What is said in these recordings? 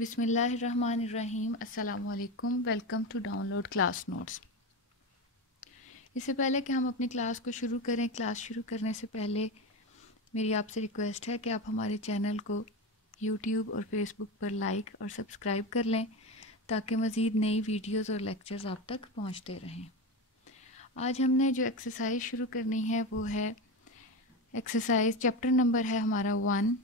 बिस्मिल्लाहिर्रहमानिर्रहीम। अस्सलामुअलैकुम। Welcome to download class notes. इससे पहले कि हम अपनी क्लास को शुरू करें, क्लास शुरू करने से पहले मेरी आपसे रिक्वेस्ट है कि आप हमारे चैनल को यूट्यूब और फेसबुक पर लाइक और सब्सक्राइब कर लें ताकि मज़ीद नई वीडियोस और लेक्चर्स आप तक पहुंचते रहें। आज हमने जो एक्सरसाइज शुरू करनी है वो है एक्सरसाइज, चैप्टर नंबर है हमारा 1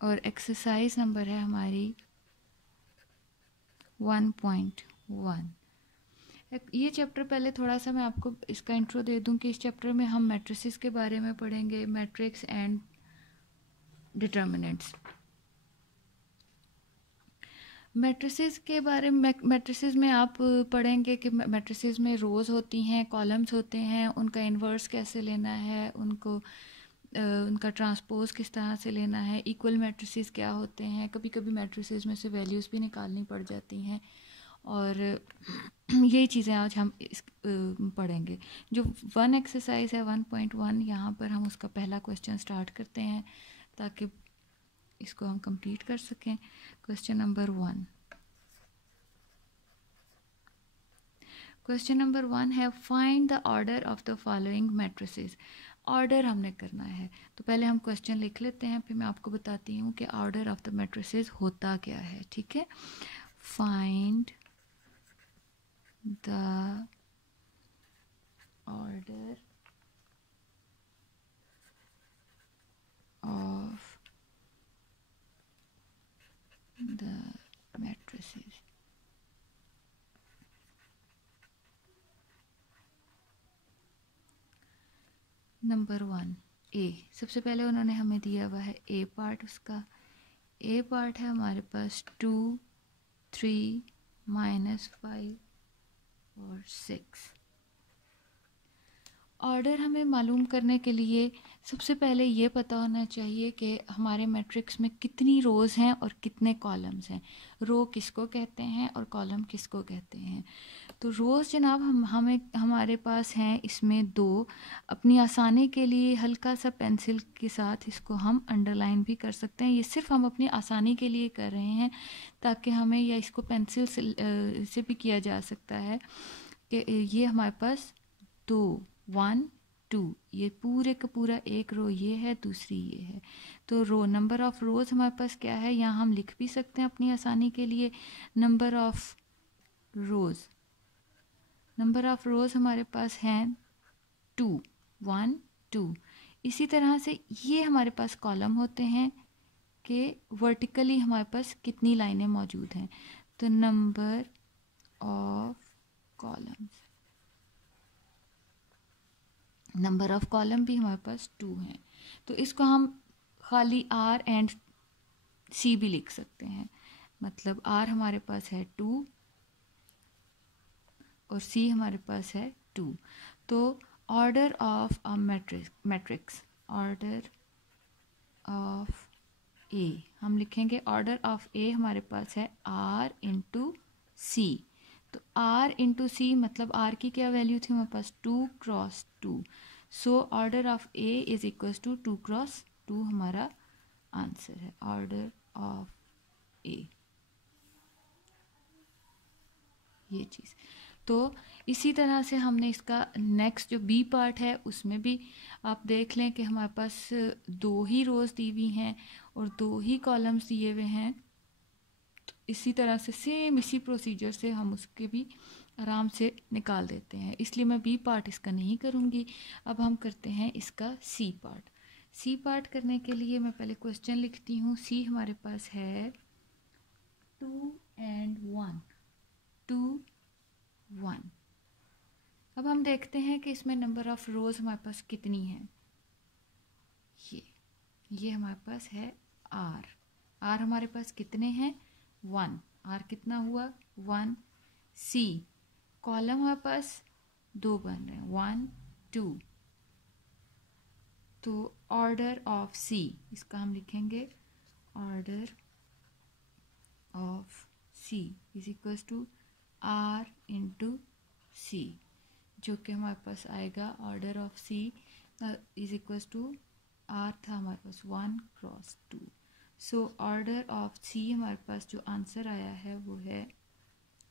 और एक्सरसाइज नंबर है हमारी 1.1। ये चैप्टर, पहले थोड़ा सा मैं आपको इसका इंट्रो दे दूं कि इस चैप्टर में हम मैट्रिसेस के बारे में पढ़ेंगे, मैट्रिक्स एंड डिटर्मिनेंट्स। मैट्रिसेस के बारे में, मैट्रिसेस में आप पढ़ेंगे कि मैट्रिसेस में रोज़ होती हैं, कॉलम्स होते हैं, उनका इन्वर्स कैसे लेना है, उनका ट्रांसपोज किस तरह से लेना है, इक्वल मैट्रिसेस क्या होते हैं, कभी कभी मैट्रिसेस में से वैल्यूज़ भी निकालनी पड़ जाती हैं, और यही चीज़ें आज हम पढ़ेंगे। जो 1 एक्सरसाइज है 1.1, यहाँ पर हम उसका पहला क्वेश्चन स्टार्ट करते हैं ताकि इसको हम कंप्लीट कर सकें। Question number 1। क्वेश्चन नंबर 1 है find the order of the following matrices. Order हमने करना है, तो पहले हम क्वेश्चन लिख लेते हैं, फिर मैं आपको बताती हूँ कि ऑर्डर ऑफ द मैट्रिसेस होता क्या है। ठीक है, find the order of the matrices। Number 1 ए। सबसे पहले उन्होंने हमें दिया हुआ है ए पार्ट। उसका ए पार्ट है हमारे पास 2, 3, -5 और 6। ऑर्डर हमें मालूम करने के लिए सबसे पहले ये पता होना चाहिए कि हमारे मैट्रिक्स में कितनी रोज़ हैं और कितने कॉलम्स हैं। रो किसको कहते हैं और कॉलम किसको कहते हैं। तो रोज़ जनाब हमारे पास हैं इसमें 2। अपनी आसानी के लिए हल्का सा पेंसिल के साथ इसको हम अंडरलाइन भी कर सकते हैं। ये सिर्फ हम अपनी आसानी के लिए कर रहे हैं ताकि हमें, या इसको पेंसिल से भी किया जा सकता है कि ये हमारे पास 2, 1, 2, ये पूरे का पूरा एक रो ये है, दूसरी ये है। तो रो, नंबर ऑफ रोज़ हमारे पास क्या है, यहाँ हम लिख भी सकते हैं अपनी आसानी के लिए number of rows. Number of rows हमारे पास हैं 2, 1, 2। इसी तरह से ये हमारे पास कॉलम होते हैं कि वर्टिकली हमारे पास कितनी लाइनें मौजूद हैं। तो number of columns, number of column भी हमारे पास 2 हैं। तो इसको हम खाली आर एंड सी भी लिख सकते हैं। मतलब आर हमारे पास है 2 और सी हमारे पास है 2। तो order of a matrix, order of A हम लिखेंगे, ऑर्डर ऑफ ए हमारे पास है आर इंटू सी। तो आर इंटू सी मतलब आर की क्या वैल्यू थी हमारे पास, 2 cross 2। So order of A is equals to 2 cross 2 हमारा आंसर है, ऑर्डर ऑफ ए, ये चीज़। तो इसी तरह से हमने इसका नेक्स्ट जो बी पार्ट है उसमें भी आप देख लें कि हमारे पास 2 ही रोज़ दी हुई हैं और 2 ही कॉलम्स दिए हुए हैं। तो इसी तरह से सेम इसी प्रोसीजर से हम उसके भी आराम से निकाल देते हैं, इसलिए मैं बी पार्ट इसका नहीं करूँगी। अब हम करते हैं इसका सी पार्ट। सी पार्ट करने के लिए मैं पहले क्वेश्चन लिखती हूँ। सी हमारे पास है 2 and 1, 2, 1। अब हम देखते हैं कि इसमें नंबर ऑफ रोज़ हमारे पास कितनी है। ये हमारे पास है आर। आर हमारे पास कितने हैं, 1। आर कितना हुआ, 1। सी कॉलम हमारे पास 2 बन रहे हैं, 1, 2। तो ऑर्डर ऑफ सी, इसका हम लिखेंगे order of C is equals to R into C, जो कि हमारे पास आएगा order of C is equals to R था हमारे पास 1 cross 2। So order of C हमारे पास जो आंसर आया है वो है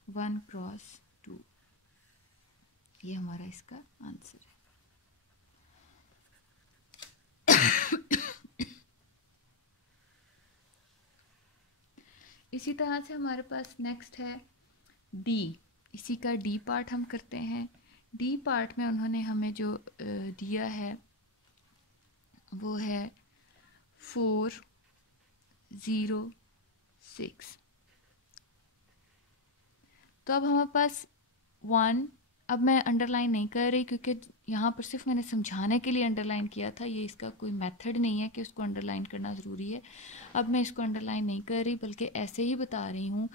1 क्रॉस 2। ये हमारा इसका आंसर है। इसी तरह से हमारे पास नेक्स्ट है डी। इसी का डी पार्ट हम करते हैं। डी पार्ट में उन्होंने हमें जो दिया है वो है 4 0 6। तो अब हमारे पास 1, अब मैं अंडरलाइन नहीं कर रही क्योंकि यहाँ पर सिर्फ मैंने समझाने के लिए अंडरलाइन किया था, ये इसका कोई मेथड नहीं है कि उसको अंडरलाइन करना ज़रूरी है। अब मैं इसको अंडरलाइन नहीं कर रही बल्कि ऐसे ही बता रही हूँ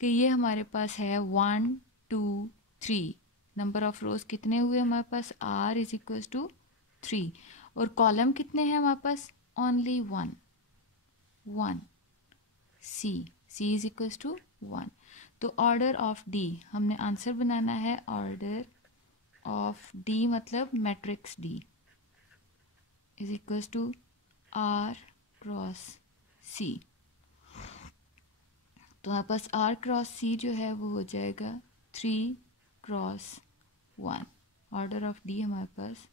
कि ये हमारे पास है 1 2 3। नंबर ऑफ रोज कितने हुए हमारे पास? r is equal to 3। और कॉलम कितने हैं हमारे पास? Only 1 1। c is equal to 1। तो ऑर्डर ऑफ डी हमने आंसर बनाना है। ऑर्डर ऑफ डी मतलब matrix D is equal to R cross C. तो हमारे पास आर क्रॉस सी जो है वो हो जाएगा 3 क्रॉस 1। ऑर्डर ऑफ डी हमारे पास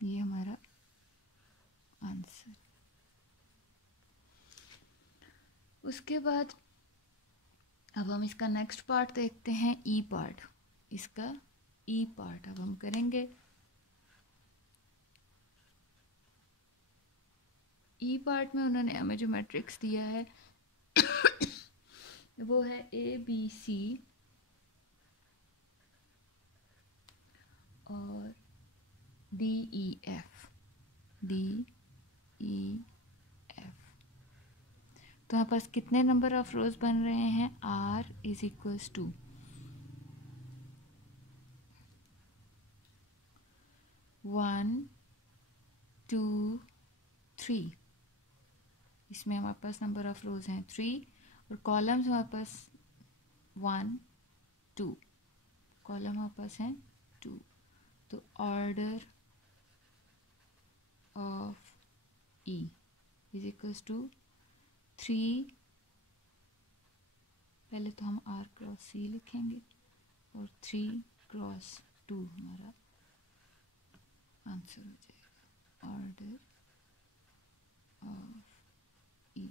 ये हमारा आंसर। उसके बाद अब हम इसका नेक्स्ट पार्ट देखते हैं, ई पार्ट। इसका ई पार्ट अब हम करेंगे। ई पार्ट में उन्होंने हमें जो मैट्रिक्स दिया है वो है ए बी सी और D E F. D E F. तो हमारे पास कितने नंबर ऑफ रोज बन रहे हैं? R is equals to 1 2 3। इसमें हमारे पास नंबर ऑफ रोज हैं 3 और कॉलम्स हमारे पास 1 2। कॉलम हमारे पास हैं 2। तो order of E is equals to 3। पहले तो हम आर क्रॉस सी लिखेंगे और 3 क्रॉस 2 हमारा आंसर हो जाएगा। ऑर्डर ऑफ ई।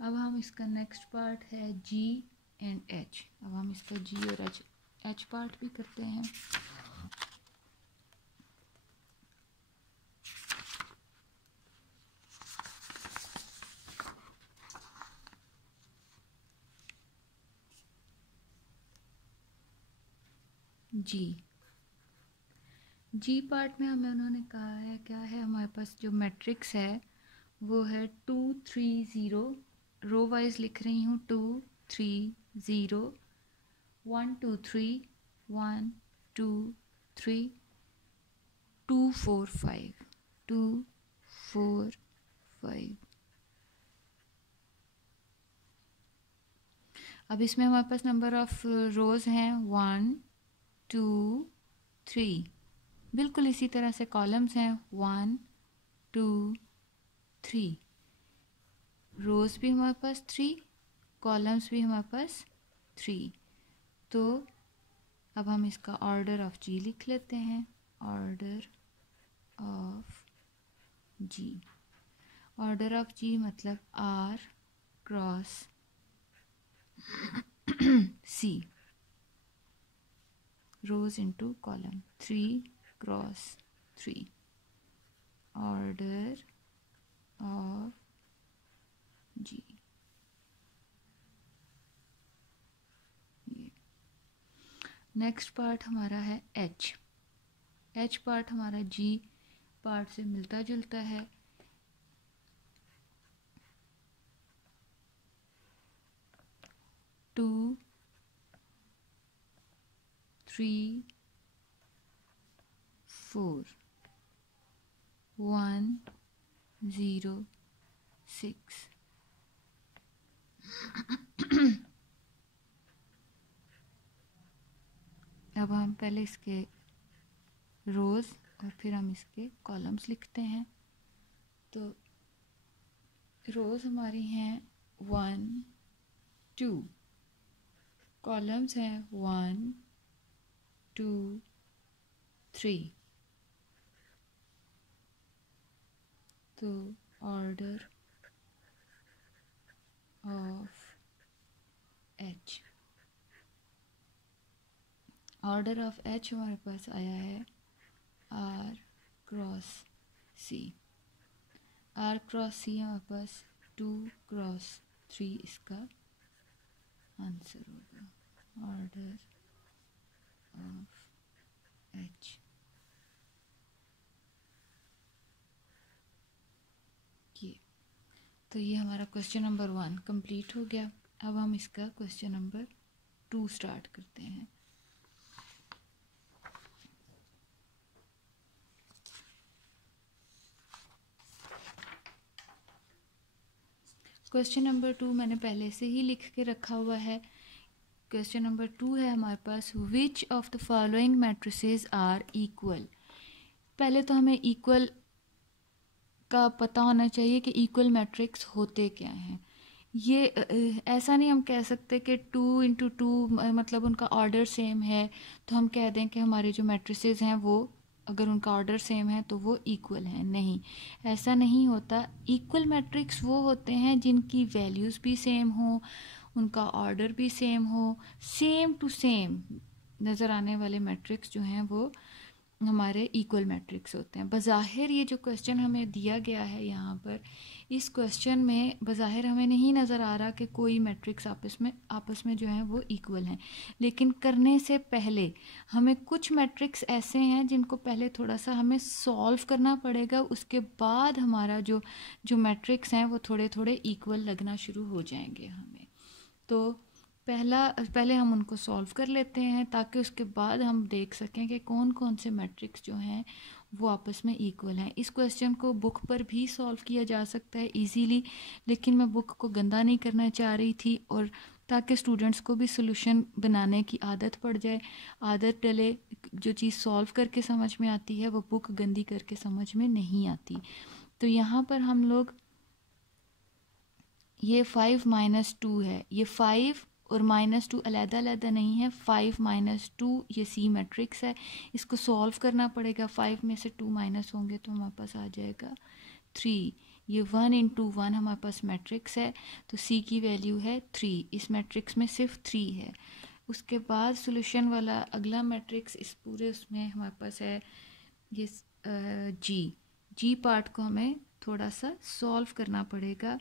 अब हम इसका नेक्स्ट पार्ट है जी एंड एच। अब हम इसका जी और एच पार्ट भी करते हैं। जी पार्ट में हमें उन्होंने कहा है क्या है, हमारे पास जो मैट्रिक्स है वो है 2 3 0। रो वाइज लिख रही हूँ 2 3 0 1 2 3 1 2 3 2 4 5 2 4 5। अब इसमें हमारे पास नंबर ऑफ रोज हैं 1 2 3। बिल्कुल इसी तरह से कॉलम्स हैं 1 2 3। रोज भी हमारे पास 3, कॉलम्स भी हमारे पास 3। तो अब हम इसका ऑर्डर ऑफ जी लिख लेते हैं। Order of G. Order of G मतलब R cross C rows into column 3 cross 3। Order of G. Next part हमारा है एच। एच पार्ट हमारा जी पार्ट से मिलता जुलता है। टू 3 4 1 0 6 अब हम पहले इसके रोज़ और फिर हम इसके कॉलम्स लिखते हैं। तो रोज़ हमारी हैं 1 2, कॉलम्स हैं 1 2 3। तो order of H, order of H हमारे पास आया है R cross C. R cross C हमारे पास 2 क्रॉस 3 इसका आंसर होगा, ऑर्डर ऑफ एच। ये तो ये हमारा क्वेश्चन नंबर 1 कंप्लीट हो गया। अब हम इसका क्वेश्चन नंबर 2 स्टार्ट करते हैं। क्वेश्चन नंबर 2 मैंने पहले से ही लिख के रखा हुआ है। क्वेश्चन नंबर 2 है हमारे पास, which of the following matrices are equal. पहले तो हमें इक्वल का पता होना चाहिए कि इक्वल मैट्रिक्स होते क्या हैं। ये ऐसा नहीं हम कह सकते कि 2 × 2 मतलब उनका ऑर्डर सेम है तो हम कह दें कि हमारे जो मैट्रिसेस हैं वो अगर उनका ऑर्डर सेम है तो वो इक्वल हैं। नहीं, ऐसा नहीं होता। इक्वल मैट्रिक्स वो होते हैं जिनकी वैल्यूज़ भी सेम हो, उनका ऑर्डर भी सेम हो, सेम टू सेम नज़र आने वाले मैट्रिक्स जो हैं वो हमारे इक्वल मैट्रिक्स होते हैं। बज़ाहिर ये जो क्वेश्चन हमें दिया गया है यहाँ पर, इस क्वेश्चन में बज़ाहिर हमें नहीं नज़र आ रहा कि कोई मैट्रिक्स आपस में जो है वो इक्वल हैं, लेकिन करने से पहले हमें कुछ मैट्रिक्स ऐसे हैं जिनको पहले थोड़ा सा हमें सॉल्व करना पड़ेगा, उसके बाद हमारा जो मैट्रिक्स हैं वो थोड़े थोड़े इक्वल लगना शुरू हो जाएंगे हमें। तो पहले हम उनको सॉल्व कर लेते हैं ताकि उसके बाद हम देख सकें कि कौन कौन से मैट्रिक्स जो हैं वो आपस में इक्वल हैं। इस क्वेश्चन को बुक पर भी सॉल्व किया जा सकता है इजीली, लेकिन मैं बुक को गंदा नहीं करना चाह रही थी और ताकि स्टूडेंट्स को भी सोल्यूशन बनाने की आदत पड़ जाए, आदत डले। जो चीज़ सॉल्व करके समझ में आती है वो बुक गंदी करके समझ में नहीं आती। तो यहाँ पर हम लोग ये 5 - 2 है, ये 5 और -2 अलग-अलग नहीं है। 5 - 2 ये सी मैट्रिक्स है, इसको सॉल्व करना पड़ेगा। 5 में से 2 माइनस होंगे तो हमारे पास आ जाएगा 3। ये 1 × 1 हमारे पास मैट्रिक्स है तो सी की वैल्यू है 3। इस मैट्रिक्स में सिर्फ 3 है। उसके बाद सॉल्यूशन वाला अगला मैट्रिक्स इस पूरे उसमें हमारे पास है ये जी पार्ट को हमें थोड़ा सा सॉल्व करना पड़ेगा,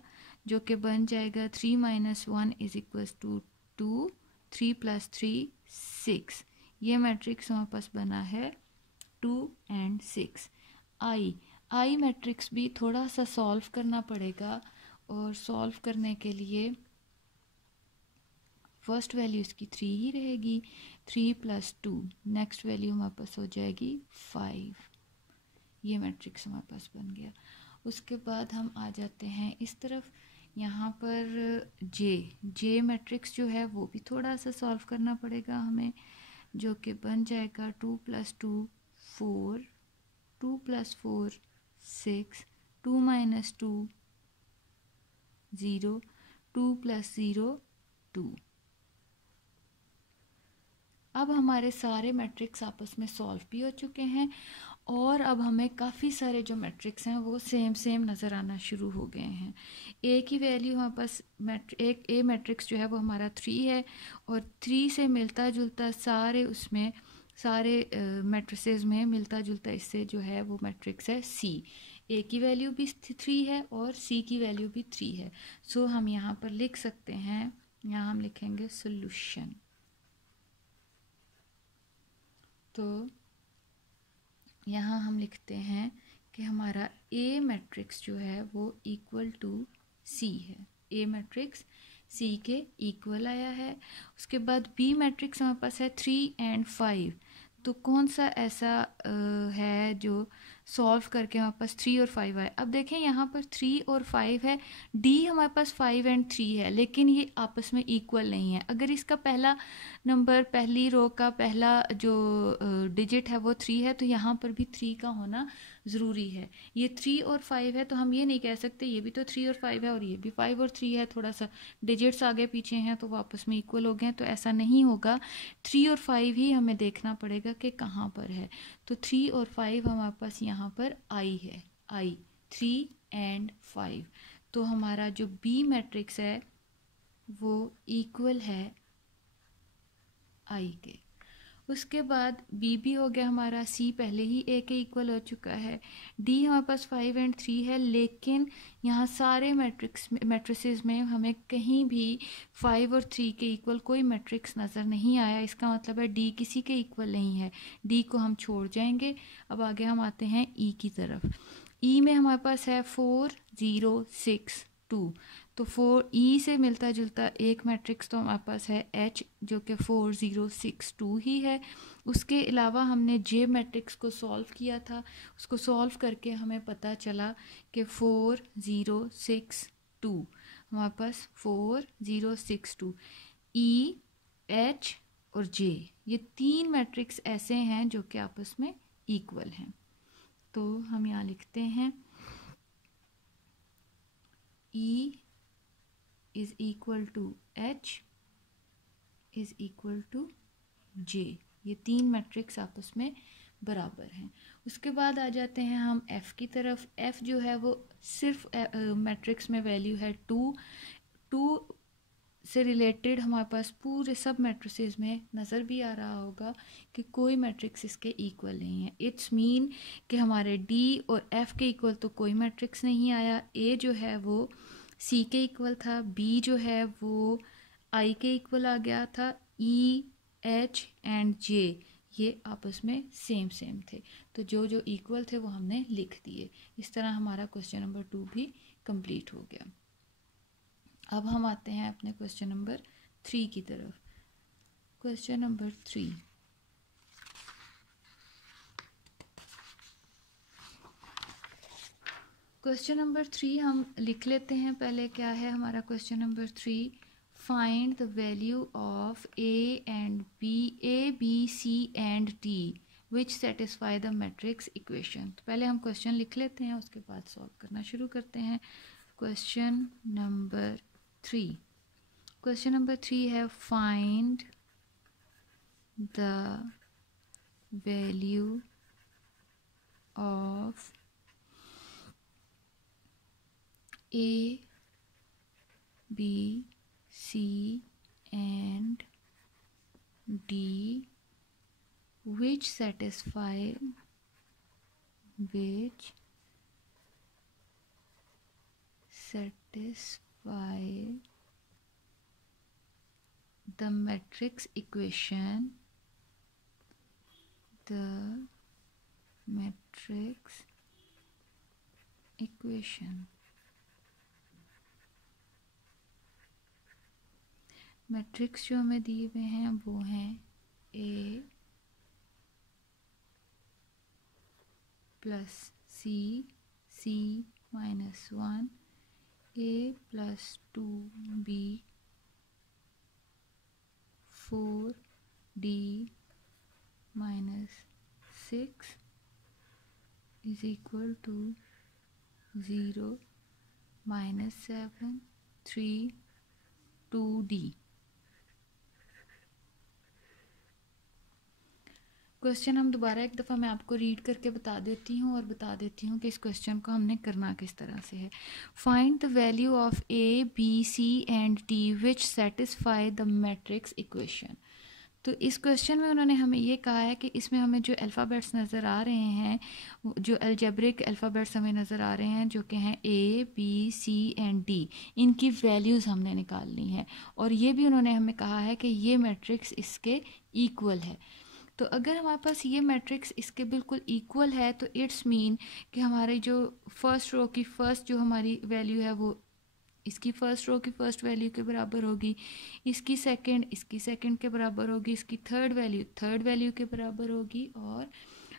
जो कि बन जाएगा 3 - 1 = 2, 3 + 3 6। ये मैट्रिक्स हमारे पास बना है 2 और 6। आई मैट्रिक्स भी थोड़ा सा सॉल्व करना पड़ेगा और सॉल्व करने के लिए फर्स्ट वैल्यू इसकी 3 ही रहेगी। 3 + 2 नेक्स्ट वैल्यू हमारे पास हो जाएगी 5। ये मैट्रिक्स हमारे पास बन गया। उसके बाद हम आ जाते हैं इस तरफ, यहाँ पर जे मैट्रिक्स जो है वो भी थोड़ा सा सॉल्व करना पड़ेगा हमें, जो कि बन जाएगा 2 + 2 4, 2 + 4 6, 2 - 2 0, 2 + 0 2। अब हमारे सारे मैट्रिक्स आपस में सॉल्व भी हो चुके हैं और अब हमें काफ़ी सारे जो मैट्रिक्स हैं वो सेम नज़र आना शुरू हो गए हैं। ए की वैल्यू हमारे पास एक ए मैट्रिक्स जो है वो हमारा 3 है और 3 से मिलता जुलता सारे मैट्रिसेस में मिलता जुलता इससे जो है वो मैट्रिक्स है सी। ए की वैल्यू भी 3 है और सी की वैल्यू भी 3 है। सो हम यहाँ पर लिख सकते हैं, यहाँ हम लिखेंगे सोल्यूशन। तो यहाँ हम लिखते हैं कि हमारा ए मैट्रिक्स जो है वो इक्वल टू सी है। ए मैट्रिक्स सी के इक्वल आया है। उसके बाद बी मैट्रिक्स हमारे पास है 3 और 5। तो कौन सा ऐसा है जो सॉल्व करके हमारे पास 3 और 5 आए। अब देखें यहाँ पर 3 और 5 है, डी हमारे पास 5 एंड 3 है, लेकिन ये आपस में इक्वल नहीं है। अगर इसका पहला नंबर, पहली रो का पहला जो डिजिट है वो 3 है, तो यहाँ पर भी 3 का होना ज़रूरी है। ये 3 और 5 है, तो हम ये नहीं कह सकते ये भी तो 3 और 5 है और ये भी 5 और 3 है, थोड़ा सा डिजिट्स आगे पीछे हैं तो वो आपस में इक्वल हो गए, तो ऐसा नहीं होगा। 3 और 5 ही हमें देखना पड़ेगा कि कहाँ पर है। तो 3 और 5 हमारे पास यहाँ पर आई है, आई 3 एंड 5। तो हमारा जो बी मैट्रिक्स है वो इक्वल है आई के। उसके बाद बी भी हो गया हमारा, सी पहले ही ए के इक्वल हो चुका है, डी हमारे पास 5 एंड 3 है, लेकिन यहाँ सारे मैट्रिसेस में हमें कहीं भी 5 और 3 के इक्वल कोई मैट्रिक्स नज़र नहीं आया। इसका मतलब है डी किसी के इक्वल नहीं है, डी को हम छोड़ जाएंगे। अब आगे हम आते हैं ई की तरफ। ई में हमारे पास है 4 0 6 2, तो 4 ई से मिलता जुलता एक मैट्रिक्स तो हमारे पास है एच, जो कि 4 0 6 2 ही है। उसके अलावा हमने जे मैट्रिक्स को सॉल्व किया था, उसको सॉल्व करके हमें पता चला कि 4 0 6 2 हमारे पास 4 0 6 2 ई एच और जे, ये तीन मैट्रिक्स ऐसे हैं जो कि आपस में इक्वल हैं। तो हम यहाँ लिखते हैं E is equal to H is equal to J, ये तीन मैट्रिक्स आपस में बराबर हैं। उसके बाद आ जाते हैं हम F की तरफ। F जो है वो सिर्फ मैट्रिक्स में वैल्यू है 2 से रिलेटेड हमारे पास पूरे सब मैट्रिसेस में नज़र भी आ रहा होगा कि कोई मैट्रिक्स इसके इक्वल नहीं है। इट्स मीन कि हमारे D और F के इक्वल तो कोई मैट्रिक्स नहीं आया। A जो है वो C के इक्वल था, B जो है वो I के इक्वल आ गया था, E H एंड J ये आपस में सेम थे, तो जो इक्वल थे वो हमने लिख दिए। इस तरह हमारा क्वेश्चन नंबर 2 भी कंप्लीट हो गया। अब हम आते हैं अपने क्वेश्चन नंबर 3 की तरफ। क्वेश्चन नंबर 3, क्वेश्चन नंबर 3 हम लिख लेते हैं। पहले क्या है हमारा question number 3, find the value of A B C and D which satisfy the matrix equation. तो पहले हम क्वेश्चन लिख लेते हैं, उसके बाद सॉल्व करना शुरू करते हैं। क्वेश्चन नंबर 3, क्वेश्चन नंबर 3 है find the value of A, B, C and D which satisfy the matrix equation, matrix जो हमें दिए हुए हैं वो हैं A plus C minus 1, A plus 2B 4D minus 6 is equal to 0 minus 7 3 2D। Question हम दोबारा एक दफ़ा मैं आपको रीड करके बता देती हूँ और बता देती हूँ कि इस क्वेश्चन को हमने करना किस तरह से है। Find the value of A, B, C and D which satisfy the matrix equation. तो इस क्वेश्चन में उन्होंने हमें ये कहा है कि इसमें हमें जो अल्फ़ाबेट्स नज़र आ रहे हैं, जो अलजेब्रिक अल्फ़ाबेट्स हमें नज़र आ रहे हैं, जो कि हैं A, B, C and D, इनकी वैल्यूज़ हमने निकालनी है। और ये भी उन्होंने हमें कहा है कि ये मैट्रिक्स इसके इक्वल है। तो अगर हमारे पास ये मैट्रिक्स इसके बिल्कुल इक्वल है तो इट्स मीन कि हमारी जो फर्स्ट रो की फर्स्ट जो हमारी वैल्यू है वो इसकी फर्स्ट रो की फर्स्ट वैल्यू के बराबर होगी, इसकी सेकंड के बराबर होगी, इसकी थर्ड वैल्यू के बराबर होगी, और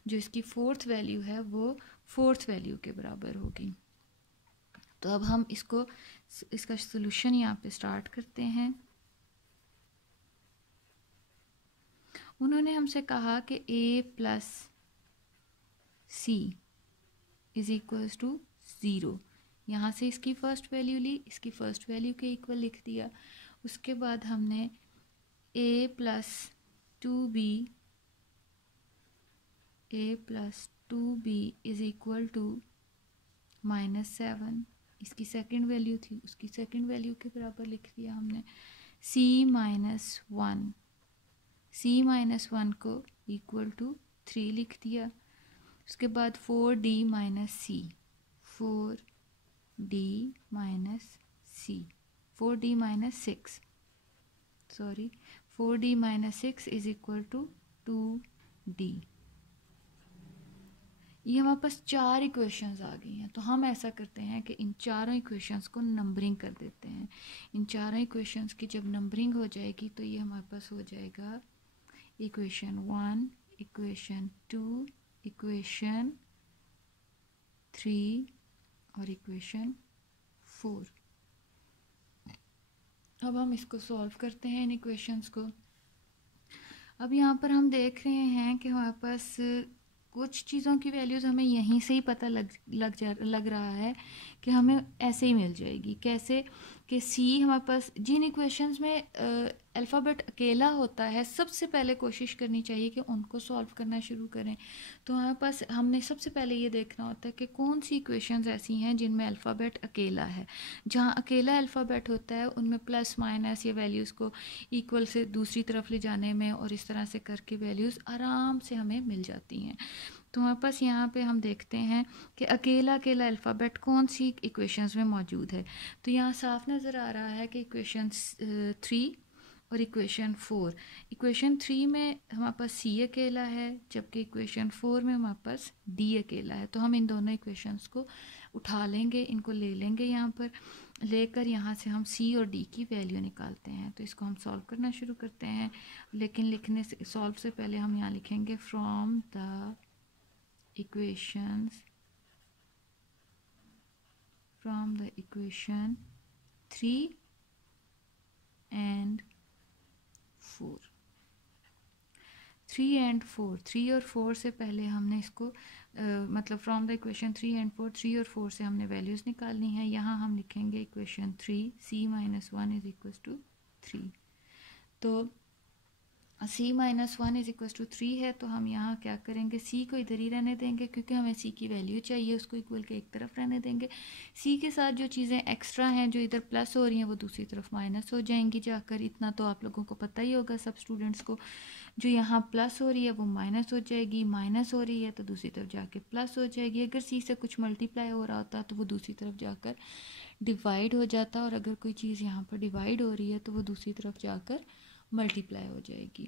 जो इसकी फोर्थ वैल्यू है वो फोर्थ वैल्यू के बराबर होगी। तो अब हम इसका सोल्यूशन यहाँ पे स्टार्ट करते हैं। उन्होंने हमसे कहा कि a plus C is equals to 0। यहाँ से इसकी फर्स्ट वैल्यू ली, इसकी फर्स्ट वैल्यू के इक्वल लिख दिया। उसके बाद हमने a plus 2b is equal to -7, इसकी सेकंड वैल्यू थी, उसकी सेकंड वैल्यू के बराबर लिख दिया हमने। c माइनस 1 को इक्वल टू 3 लिख दिया। उसके बाद 4d minus 6 is equal to 2d। ये हमारे पास 4 इक्वेशंस आ गई हैं। तो हम ऐसा करते हैं कि इन चारों इक्वेशंस को नंबरिंग कर देते हैं। इन चारों इक्वेशंस की जब नंबरिंग हो जाएगी तो ये हमारे पास हो जाएगा इक्वेशन 1, इक्वेशन 2, इक्वेशन 3 और इक्वेशन 4। अब हम इसको सॉल्व करते हैं इन इक्वेशंस को। अब यहाँ पर हम देख रहे हैं कि हमारे पास कुछ चीज़ों की वैल्यूज़ हमें यहीं से ही पता लग रहा है कि हमें ऐसे ही मिल जाएगी। कैसे कि सी हमारे पास जिन इक्वेशंस में अल्फ़ाबेट अकेला होता है, सबसे पहले कोशिश करनी चाहिए कि उनको सॉल्व करना शुरू करें। तो हमारे पास हमने सबसे पहले ये देखना होता है कि कौन सी इक्वेशंस ऐसी हैं जिनमें अल्फ़ाबेट अकेला है। जहाँ अकेला अल्फ़ाबेट होता है उनमें प्लस माइनस या वैल्यूज़ को इक्वल से दूसरी तरफ ले जाने में और इस तरह से करके वैल्यूज़ आराम से हमें मिल जाती हैं। तो हमारे पास यहाँ पे हम देखते हैं कि अकेला अल्फ़ाबेट कौन सी इक्वेशंस में मौजूद है। तो यहाँ साफ नज़र आ रहा है कि इक्वेशन 3 और इक्वेशन 4। इक्वेशन 3 में हमारे पास सी अकेला है, जबकि इक्वेशन 4 में हमारे पास डी अकेला है। तो हम इन दोनों इक्वेशंस को उठा लेंगे, इनको ले लेंगे, यहाँ पर लेकर यहाँ से हम सी और डी की वैल्यू निकालते हैं। तो इसको हम सॉल्व करना शुरू करते हैं, लेकिन सॉल्व से पहले हम यहाँ लिखेंगे फ्रॉम द equation 3 and 4। 3 और 4 से पहले हमने इसको मतलब फ्रॉम द इक्वेशन 3 and 4, 3 और 4 से हमने वैल्यूज़ निकालनी है। यहाँ हम लिखेंगे equation 3 c minus 1 is equal to 3। तो c minus 1 is equal to 3 है, तो हम यहाँ क्या करेंगे, c को इधर ही रहने देंगे क्योंकि हमें c की वैल्यू चाहिए, उसको इक्वल के एक तरफ रहने देंगे। c के साथ जो चीज़ें एक्स्ट्रा हैं, जो इधर प्लस हो रही हैं, वो दूसरी तरफ माइनस हो जाएंगी जाकर। इतना तो आप लोगों को पता ही होगा सब स्टूडेंट्स को। जो यहाँ प्लस हो रही है वो माइनस हो जाएगी, माइनस हो रही है तो दूसरी तरफ जाके प्लस हो जाएगी। अगर c से कुछ मल्टीप्लाई हो रहा होता तो वो दूसरी तरफ जाकर डिवाइड हो जाता, और अगर कोई चीज़ यहाँ पर डिवाइड हो रही है तो वो दूसरी तरफ जाकर मल्टीप्लाई हो जाएगी।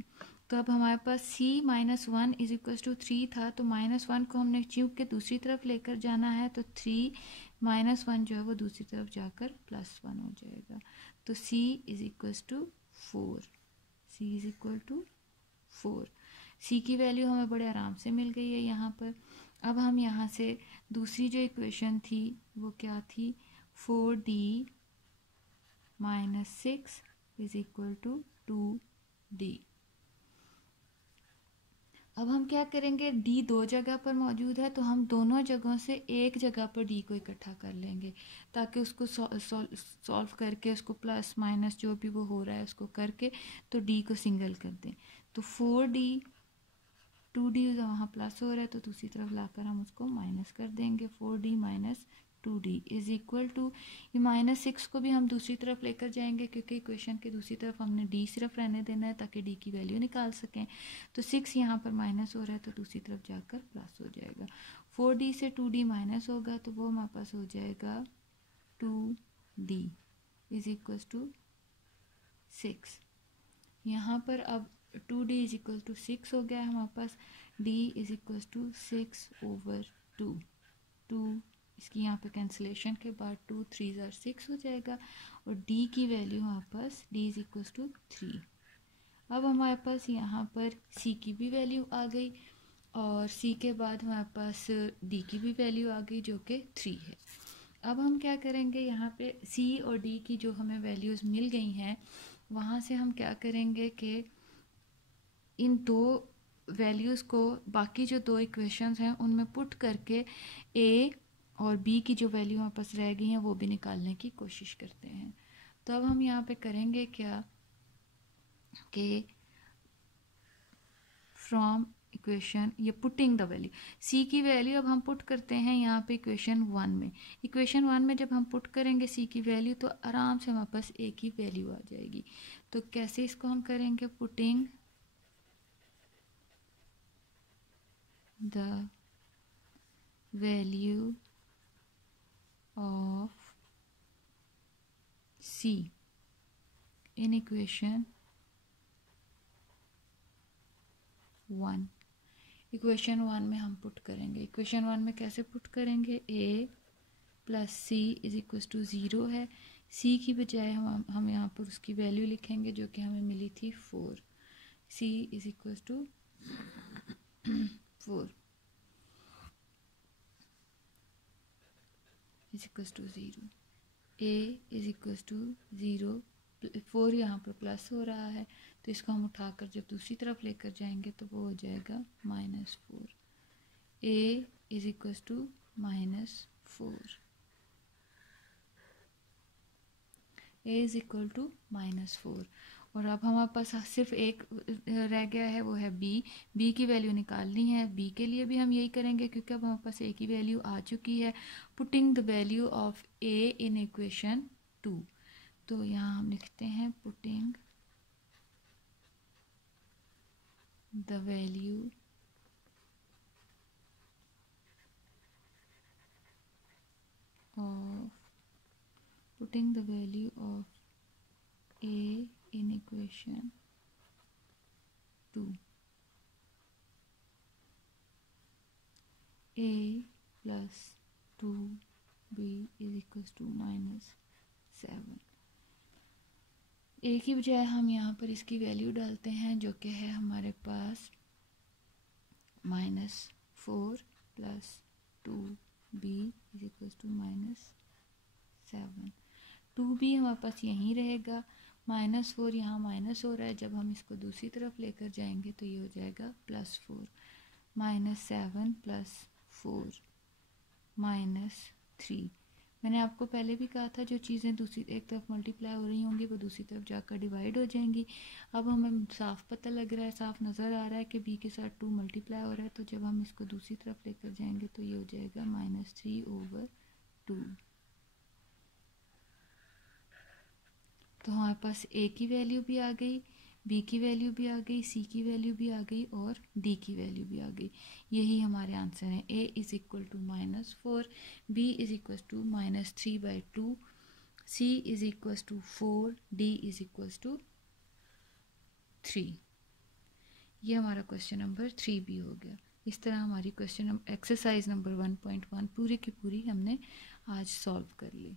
तो अब हमारे पास c minus 1 is equal to 3 था, तो -1 को हमने चूक के दूसरी तरफ लेकर जाना है, तो 3 माइनस 1 जो है वो दूसरी तरफ जाकर +1 हो जाएगा। तो c is equal to 4। c is equal to 4। c की वैल्यू हमें बड़े आराम से मिल गई है यहाँ पर। अब हम यहाँ से दूसरी जो इक्वेशन थी वो क्या थी, 4d minus 6 is equal to 2d। अब हम क्या करेंगे, d दो जगह पर मौजूद है तो हम दोनों जगहों से एक जगह पर d को इकट्ठा कर लेंगे, ताकि उसको सॉल्व करके उसको प्लस माइनस जो भी वो हो रहा है उसको करके तो d को सिंगल कर दें। तो 4d 2d वहाँ प्लस हो रहा है तो दूसरी तरफ लाकर हम उसको माइनस कर देंगे। 4d minus 2d is equal to, ये -6 को भी हम दूसरी तरफ लेकर जाएंगे क्योंकि इक्वेशन के दूसरी तरफ हमने d सिर्फ रहने देना है ताकि d की वैल्यू निकाल सकें। तो 6 यहाँ पर माइनस हो रहा है तो दूसरी तरफ जाकर प्लस हो जाएगा। 4d से 2d माइनस होगा तो वो हमारे पास हो जाएगा 2d इज इक्वल टू 6। यहाँ पर अब 2d इज इक्वल टू 6 हो गया है हमारे पास। d is equal to 6/2। 2 इसकी यहाँ पे कैंसिलेशन के बाद 2 3 6 हो जाएगा और d की वैल्यू हमारे पास d इज इक्वल टू 3। अब हमारे पास यहाँ पर c की भी वैल्यू आ गई और c के बाद हमारे पास d की भी वैल्यू आ गई जो कि 3 है। अब हम क्या करेंगे, यहाँ पे c और d की जो हमें वैल्यूज़ मिल गई हैं वहाँ से हम क्या करेंगे कि इन दो वैल्यूज़ को बाकी जो दो इक्वेशंस हैं उनमें पुट करके a और b की जो वैल्यू हमारे पास रह गई हैं वो भी निकालने की कोशिश करते हैं। तो अब हम यहाँ पे करेंगे क्या कि फ्रॉम इक्वेशन ये पुटिंग द वैल्यू c की वैल्यू अब हम पुट करते हैं यहाँ पे इक्वेशन 1 में। इक्वेशन 1 में जब हम पुट करेंगे c की वैल्यू तो आराम से हमारे पास a की वैल्यू आ जाएगी। तो कैसे इसको हम करेंगे, putting the value of c in equation 1। Equation 1 में हम पुट करेंगे, इक्वेशन 1 में कैसे पुट करेंगे, a plus C is equal to 0 है। c की बजाय हम यहाँ पर उसकी वैल्यू लिखेंगे जो कि हमें मिली थी 4। c is equal to 4 is equal to 0। a is equal to 0, 4 यहाँ पर प्लस हो रहा है तो इसको हम उठाकर जब दूसरी तरफ लेकर जाएंगे तो वो हो जाएगा -4। a is equal to -4, a is equal to -4। और अब हमारे पास सिर्फ एक रह गया है, वो है b की वैल्यू निकालनी है। b के लिए भी हम यही करेंगे क्योंकि अब हमारे पास a की वैल्यू आ चुकी है। Putting the value of a in equation 2, तो यहाँ हम लिखते हैं putting the value of a in equation 2, a plus 2b is equals to -7। a की बजाय हम यहाँ पर इसकी वैल्यू डालते हैं जो कि है हमारे पास -4 plus 2b is equal to -7। 2b हमारे पास यहीं रहेगा, -4 यहाँ माइनस हो रहा है, जब हम इसको दूसरी तरफ लेकर जाएंगे तो ये हो जाएगा +4, -7 प्लस 4 -3। मैंने आपको पहले भी कहा था जो चीज़ें दूसरी एक तरफ मल्टीप्लाई हो रही होंगी वो दूसरी तरफ जाकर डिवाइड हो जाएंगी। अब हमें साफ पता लग रहा है, साफ नज़र आ रहा है कि b के साथ 2 मल्टीप्लाई हो रहा है, तो जब हम इसको दूसरी तरफ लेकर जाएंगे तो ये हो जाएगा -3/2। तो हमारे पास a की वैल्यू भी आ गई, b की वैल्यू भी आ गई, c की वैल्यू भी आ गई और d की वैल्यू भी आ गई। यही हमारे आंसर हैं। a is equal to -4, b is equal to -3/2, c is equal to 4, d is equal to 3। ये हमारा क्वेश्चन नंबर 3 भी हो गया। इस तरह हमारी एक्सरसाइज नंबर 1.1 पूरी की पूरी हमने आज सॉल्व कर ली।